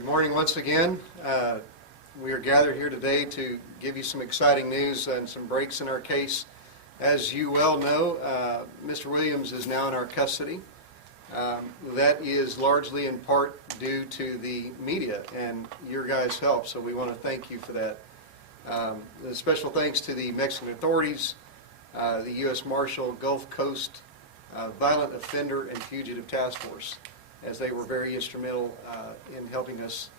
Good morning once again. We are gathered here today to give you some exciting news and some breaks in our case. As you well know, Mr. Williams is now in our custody. That is largely in part due to the media and your guys' help, so we want to thank you for that. Special thanks to the Mexican authorities, the U.S. Marshal, Gulf Coast Violent Offender and Fugitive Task Force, as they were very instrumental in helping us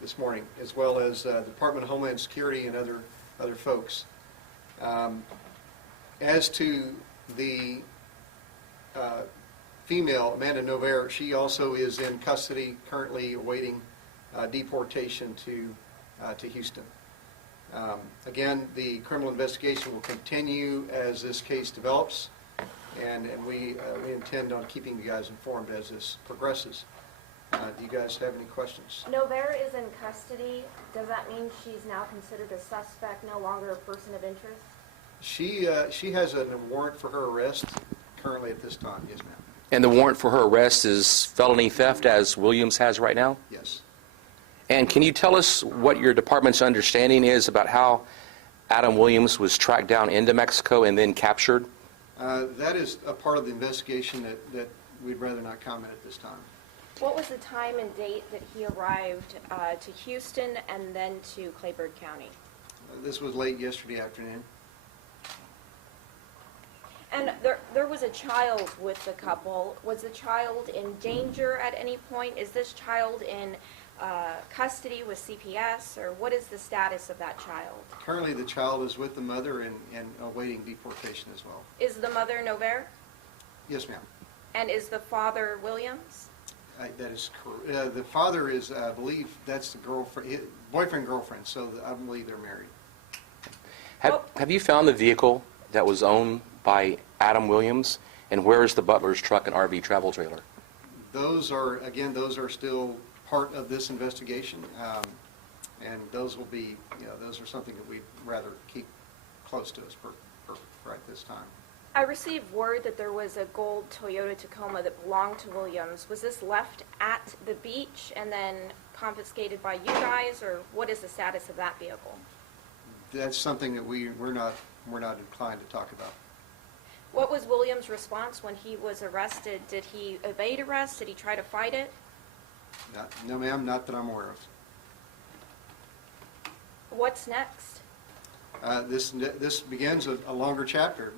this morning, as well as the Department of Homeland Security and other folks. As to the female, Amanda Nover, she also is in custody, currently awaiting deportation to Houston. Again, the criminal investigation will continue as this case develops, and we intend on keeping you guys informed as this progresses. Do you guys have any questions? Nover is in custody. Does that mean she's now considered a suspect, no longer a person of interest? She has a warrant for her arrest currently at this time, yes ma'am. And the warrant for her arrest is felony theft, as Williams has right now? Yes. And can you tell us what your department's understanding is about how Adam Williams was tracked down into Mexico and then captured? That is a part of the investigation that we'd rather not comment at this time. What was the time and date that he arrived to Houston and then to Clayburgh County? This was late yesterday afternoon. And there was a child with the couple. Was the child in danger at any point? Is this child in custody with CPS, or what is the status of that child? Currently the child is with the mother and awaiting deportation as well. Is the mother Nover? Yes ma'am. And is the father Williams? That is correct. The father is, I believe, that's the girlfriend, boyfriend-girlfriend, so I believe they're married. Have you found the vehicle that was owned by Adam Williams, and where is the butler's truck and RV travel trailer? Those are still part of this investigation, and those will be, those are something that we'd rather keep close to us for right this time. I received word that there was a gold Toyota Tacoma that belonged to Williams. Was this left at the beach and then confiscated by you guys, or what is the status of that vehicle? That's something that we're not inclined to talk about. What was Williams' response when he was arrested? Did he evade arrest? Did he try to fight it? No, ma'am, not that I'm aware of. What's next? This begins a longer chapter.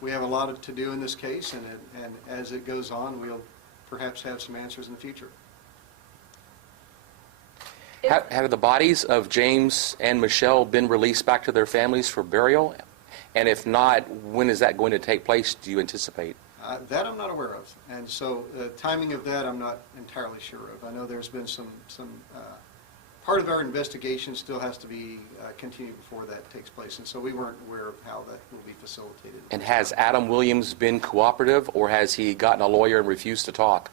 We have a lot to do in this case, and as it goes on, we'll perhaps have some answers in the future. Have the bodies of James and Michelle been released back to their families for burial? And if not, when is that going to take place, do you anticipate? That I'm not aware of, and so the timing of that I'm not entirely sure of. I know there's been some part of our investigation still has to be continued before that takes place, and so we weren't aware of how that will be facilitated. And has Adam Williams been cooperative, or has he gotten a lawyer and refused to talk?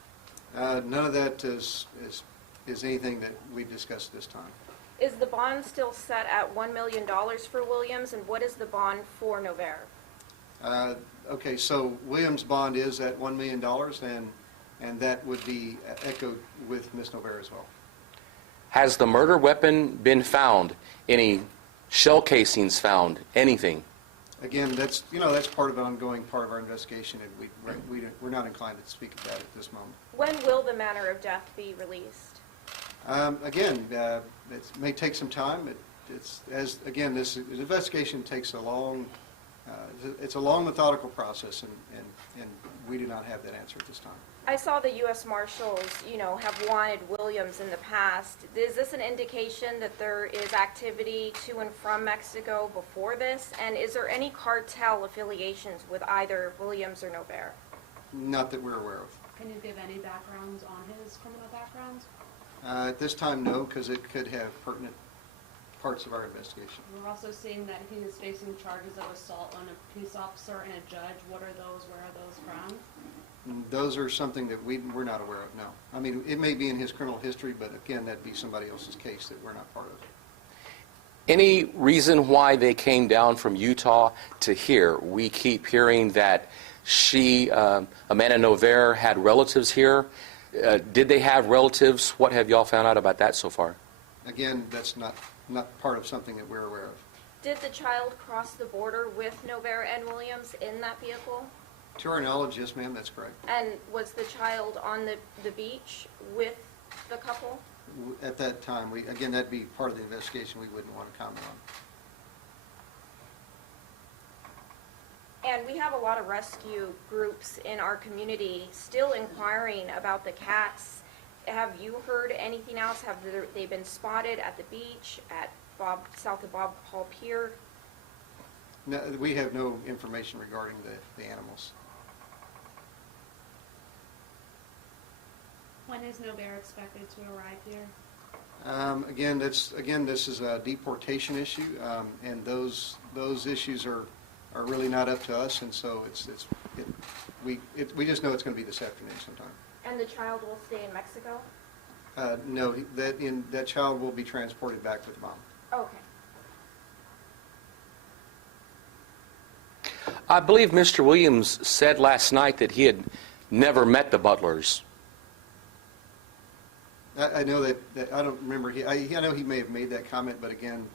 None of that is anything that we discussed this time. Is the bond still set at $1 million for Williams, and what is the bond for Nover? Okay, so Williams' bond is at $1 million, and that would be echoed with Ms. Nover as well. Has the murder weapon been found? Any shell casings found? Anything? Again, that's part of an ongoing part of our investigation, and we're not inclined to speak of that at this moment. When will the manner of death be released? Again, it may take some time. This investigation takes a long, it's a long methodical process, and we do not have that answer at this time. I saw the U.S. Marshals, have wanted Williams in the past. Is this an indication that there is activity to and from Mexico before this? And is there any cartel affiliations with either Williams or Nover? Not that we're aware of. Can you give any backgrounds on his criminal backgrounds? At this time, no, because it could have pertinent parts of our investigation. We're also seeing that he is facing charges of assault on a peace officer and a judge. What are those? Where are those from? Those are something that we're not aware of, no. I mean, it may be in his criminal history, but again, that'd be somebody else's case that we're not part of. Any reason why they came down from Utah to here? We keep hearing that Amanda Nover, had relatives here. Did they have relatives? What have y'all found out about that so far? Again, that's not part of something that we're aware of. Did the child cross the border with Novera and Williams in that vehicle? To our knowledge, yes, ma'am, that's correct. And was the child on the beach with the couple? At that time, again, that'd be part of the investigation we wouldn't want to comment on. And we have a lot of rescue groups in our community still inquiring about the cats. Have you heard anything else? Have they been spotted at the beach, at south of Bob Hall Pier? No, we have no information regarding the animals. When is Novera expected to arrive here? Again, this is a deportation issue, and those issues are really not up to us, and so we just know it's going to be this afternoon sometime. And the child will stay in Mexico? No, that child will be transported back with mom. Okay. I believe Mr. Williams said last night that he had never met the Butlers. I know that I don't remember. I know he may have made that comment, but again,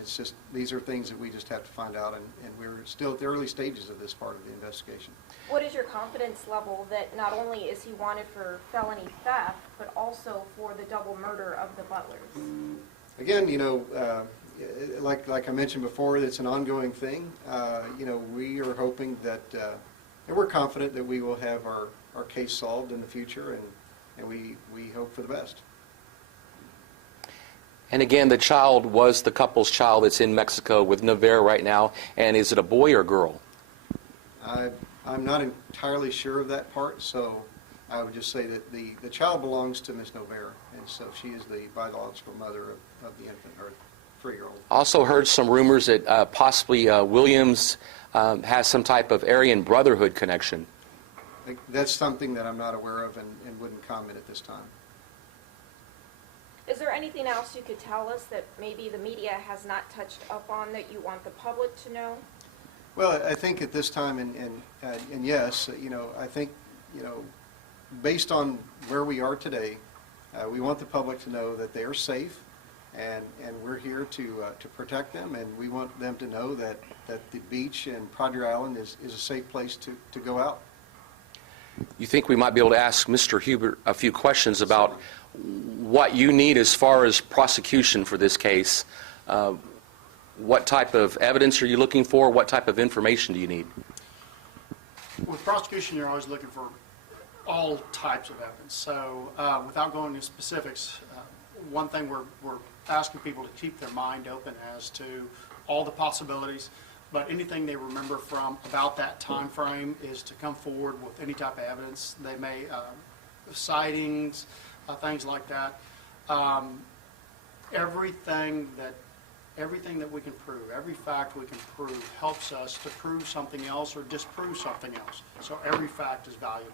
it's just these are things that we just have to find out, and we're still at the early stages of this part of the investigation. What is your confidence level that not only is he wanted for felony theft, but also for the double murder of the Butlers? Again, like I mentioned before, it's an ongoing thing. We are hoping that, and we're confident that we will have our case solved in the future, and we hope for the best. And again, the child was the couple's child that's in Mexico with Novera right now. And is it a boy or girl? I'm not entirely sure of that part, so I would just say that the child belongs to Miss Novera, and so she is the biological mother of the infant, or 3-year-old. Also heard some rumors that possibly Williams has some type of Aryan Brotherhood connection. That's something that I'm not aware of and wouldn't comment at this time. Is there anything else you could tell us that maybe the media has not touched up on that you want the public to know? Well, I think at this time, and yes, I think, based on where we are today, we want the public to know that they are safe, and we're here to protect them, and we want them to know that the beach and Padre Island is a safe place to go out. You think we might be able to ask Mr. Hubert a few questions about what you need as far as prosecution for this case? What type of evidence are you looking for? What type of information do you need? With prosecution, you're always looking for all types of evidence. So without going into specifics, one thing we're asking people to keep their mind open as to all the possibilities, but anything they remember from about that time frame is to come forward with any type of evidence. They may, sightings, things like that. Everything that we can prove, every fact we can prove helps us to prove something else or disprove something else. So every fact is valuable.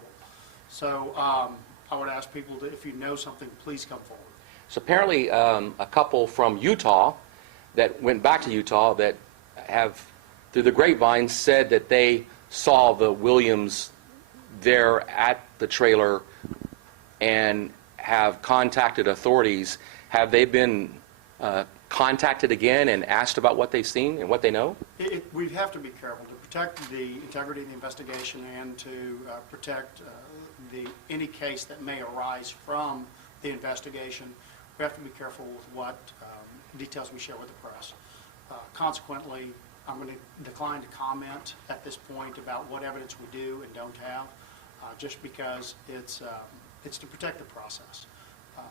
So I would ask people to, if you know something, please come forward. So apparently a couple from Utah that went back to Utah that have, through the grapevine, said that they saw the Williams there at the trailer and have contacted authorities. Have they been contacted again and asked about what they've seen and what they know? We have to be careful to protect the integrity of the investigation and to protect any case that may arise from the investigation. We have to be careful with what details we share with the press. Consequently, I'm going to decline to comment at this point about what evidence we do and don't have, just because it's to protect the process.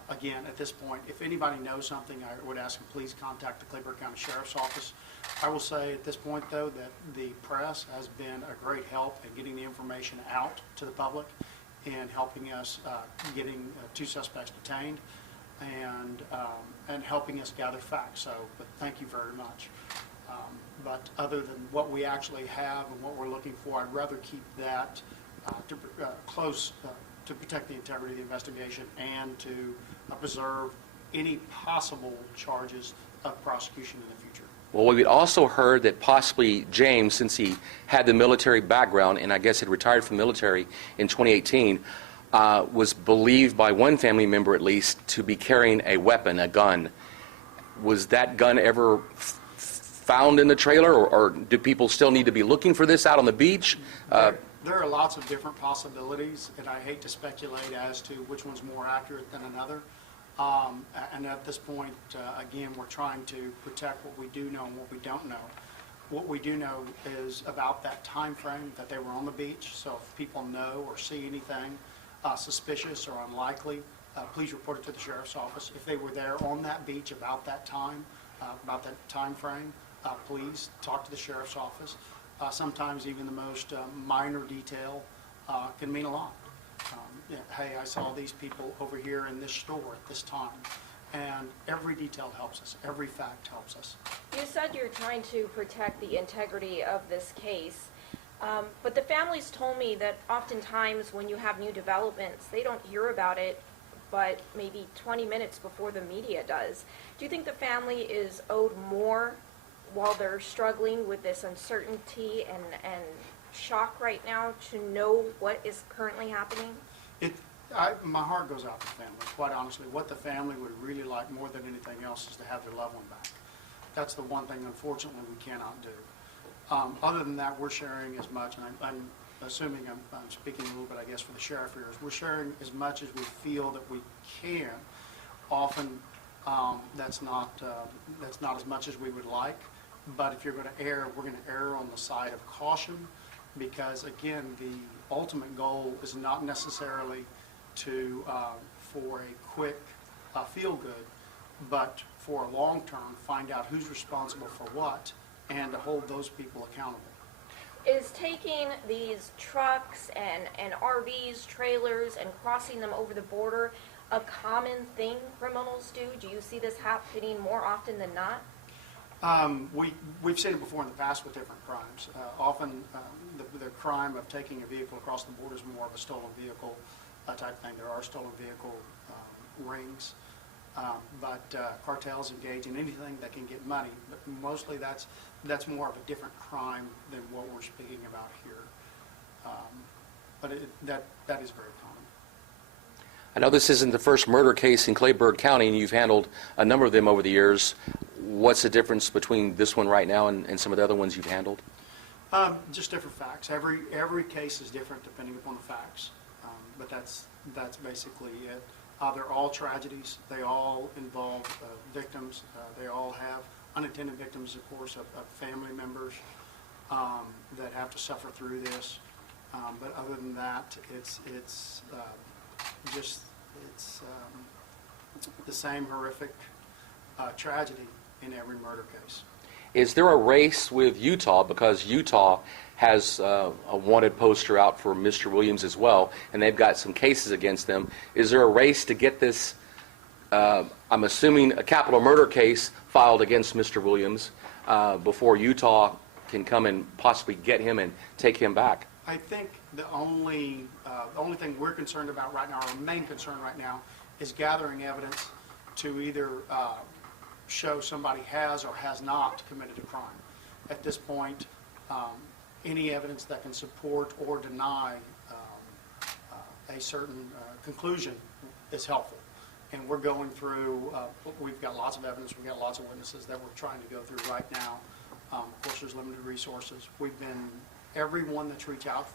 Again, at this point, if anybody knows something, I would ask them please contact the Clearwater County Sheriff's Office. I will say at this point, though, that the press has been a great help in getting the information out to the public and helping us getting 2 suspects detained and helping us gather facts. So, but thank you very much. But other than what we actually have and what we're looking for, I'd rather keep that close to protect the integrity of the investigation and to preserve any possible charges of prosecution in the future. Well, we've also heard that possibly James, since he had the military background and I guess had retired from the military in 2018, was believed by one family member at least to be carrying a weapon, a gun. Was that gun ever found in the trailer, or do people still need to be looking for this out on the beach? There are lots of different possibilities, and I hate to speculate as to which one's more accurate than another. And at this point, again, we're trying to protect what we do know and what we don't know. What we do know is about that time frame that they were on the beach. So if people know or see anything suspicious or unlikely, please report it to the sheriff's office. If they were there on that beach about that time frame, please talk to the sheriff's office. Sometimes even the most minor detail can mean a lot. Hey, I saw these people over here in this store at this time. And every detail helps us. Every fact helps us. You said you're trying to protect the integrity of this case, but the families told me that oftentimes when you have new developments, they don't hear about it but maybe 20 minutes before the media does. Do you think the family is owed more while they're struggling with this uncertainty and shock right now to know what is currently happening? My heart goes out to the family, quite honestly. What the family would really like more than anything else is to have their loved one back. That's the one thing, unfortunately, we cannot do. Other than that, we're sharing as much, and I'm assuming I'm speaking a little bit, I guess, for the sheriff here, is we're sharing as much as we feel that we can. Often, that's not as much as we would like, but if you're going to err, we're going to err on the side of caution, because, again, the ultimate goal is not necessarily to for a quick feel-good, but for a long-term, find out who's responsible for what, and to hold those people accountable. Is taking these trucks and RVs, trailers, and crossing them over the border a common thing criminals do? Do you see this happening more often than not? We've seen it before in the past with different crimes. Often the crime of taking a vehicle across the border is more of a stolen vehicle type thing. There are stolen vehicle rings, but cartels engage in anything that can get money. But mostly that's more of a different crime than what we're speaking about here. But that is very common. I know this isn't the first murder case in Clayburgh County, and you've handled a number of them over the years. What's the difference between this one right now and some of the other ones you've handled? Just different facts. Every case is different depending upon the facts, but that's basically it. They're all tragedies. They all involve victims. They all have unintended victims, of course, of family members that have to suffer through this. But other than that, it's the same horrific tragedy in every murder case. Is there a race with Utah, because Utah has a wanted poster out for Mr. Williams as well, and they've got some cases against them. Is there a race to get this, I'm assuming, a capital murder case filed against Mr. Williams before Utah can come and possibly get him and take him back? I think the only thing we're concerned about right now, our main concern right now, is gathering evidence to either show somebody has or has not committed a crime. At this point, any evidence that can support or deny a certain conclusion is helpful. And we're going through, we've got lots of evidence, we've got lots of witnesses that we're trying to go through right now. Of course, there's limited resources. Everyone that's reached out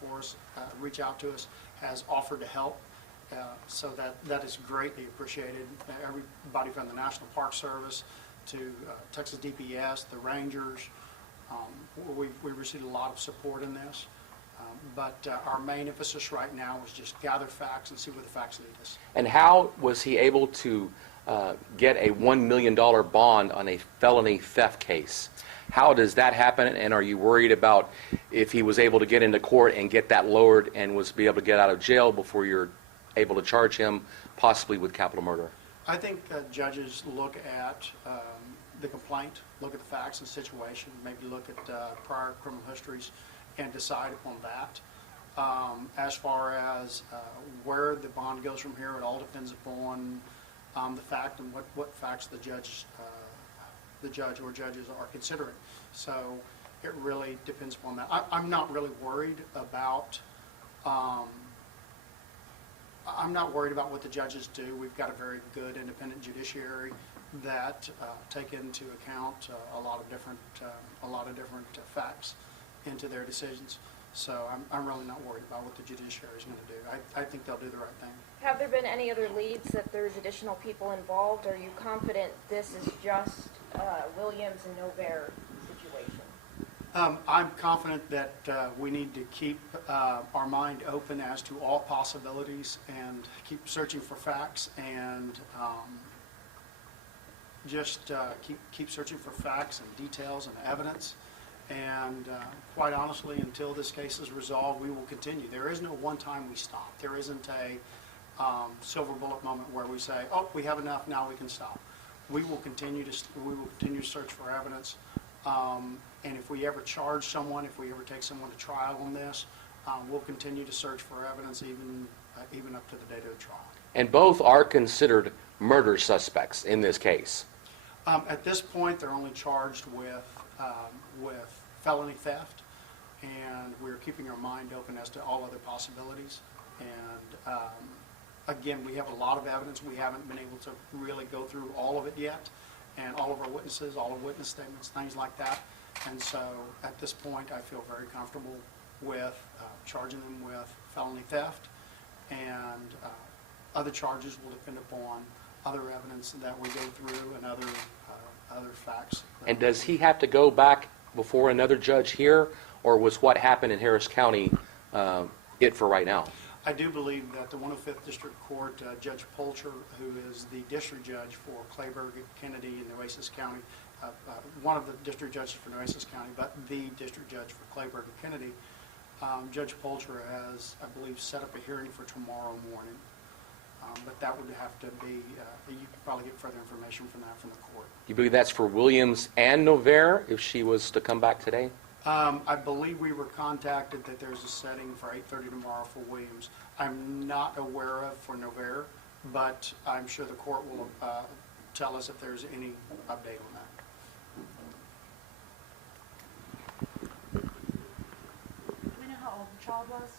to us has offered to help. So that is greatly appreciated. Everybody from the National Park Service to Texas DPS, the Rangers, we received a lot of support in this. But our main emphasis right now is just gather facts and see where the facts lead us. And how was he able to get a $1 million bond on a felony theft case? How does that happen, and are you worried about if he was able to get into court and get that lowered and was be able to get out of jail before you're able to charge him possibly with capital murder? I think judges look at the complaint, look at the facts and situation, maybe look at prior criminal histories and decide upon that. As far as where the bond goes from here, it all depends upon the fact and what facts the judge or judges are considering. So it really depends upon that. I'm not really worried about I'm not worried about what the judges do. We've got a very good independent judiciary that take into account a lot of different facts into their decisions. So I'm really not worried about what the judiciary is going to do. I think they'll do the right thing. Have there been any other leads that there's additional people involved? Are you confident this is just Williams and Novair situation? I'm confident that we need to keep our mind open as to all possibilities and keep searching for facts and just keep searching for facts and details and evidence. And quite honestly, until this case is resolved, we will continue. There is no one time we stop. There isn't a silver bullet moment where we say, oh, we have enough, now we can stop. We will continue to search for evidence. And if we ever charge someone, if we ever take someone to trial on this, we'll continue to search for evidence even up to the date of the trial. And both are considered murder suspects in this case. At this point, they're only charged with felony theft, and we're keeping our mind open as to all other possibilities. And again, we have a lot of evidence. We haven't been able to really go through all of it yet, and all of our witnesses, all of witness statements, things like that. And so at this point, I feel very comfortable with charging them with felony theft, and other charges will depend upon other evidence that we go through and other facts. And does he have to go back before another judge here, or was what happened in Harris County it for right now? I do believe that the 105th District Court, Judge Polcher, who is the district judge for Clayburgh, Kennedy, and Nueces County, one of the district judges for Nueces County, but the district judge for Clayburgh and Kennedy, Judge Polcher has, I believe, set up a hearing for tomorrow morning. But that would have to be, you could probably get further information from that from the court. You believe that's for Williams and Novair if she was to come back today? I believe we were contacted that there's a setting for 8:30 tomorrow for Williams. I'm not aware of for Novair, but I'm sure the court will tell us if there's any update on that. Do we know how old the child was?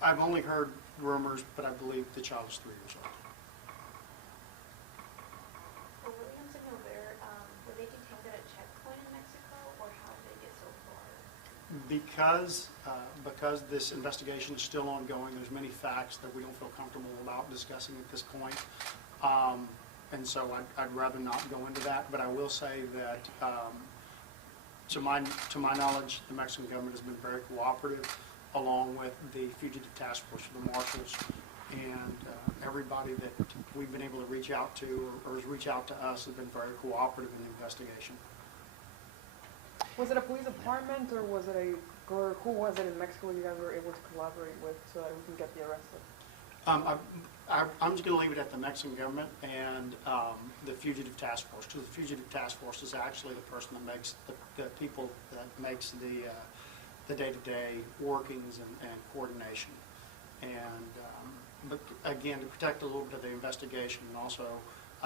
I've only heard rumors, but I believe the child is 3 years old. For Williams and Novair, were they detained at a checkpoint in Mexico, or how did they get so far? Because this investigation is still ongoing, there's many facts that we don't feel comfortable about discussing at this point. And so I'd rather not go into that, but I will say that to my knowledge, the Mexican government has been very cooperative, along with the Fugitive Task Force for the Marshals, and everybody that we've been able to reach out to or has reached out to us has been very cooperative in the investigation. Was it a police department, or was it or who was it in Mexico you guys were able to collaborate with so that we can get the arrested? I'm just going to leave it at the Mexican government and the Fugitive Task Force. So the Fugitive Task Force is actually the person that makes the people that makes the day-to-day workings and coordination. And but again, to protect a little bit of the investigation, and also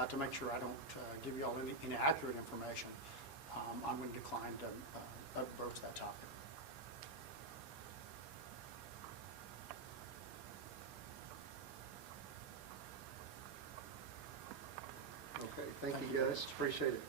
to make sure I don't give you all any inaccurate information, I'm going to decline to broach that topic. Okay, thank you guys, appreciate it.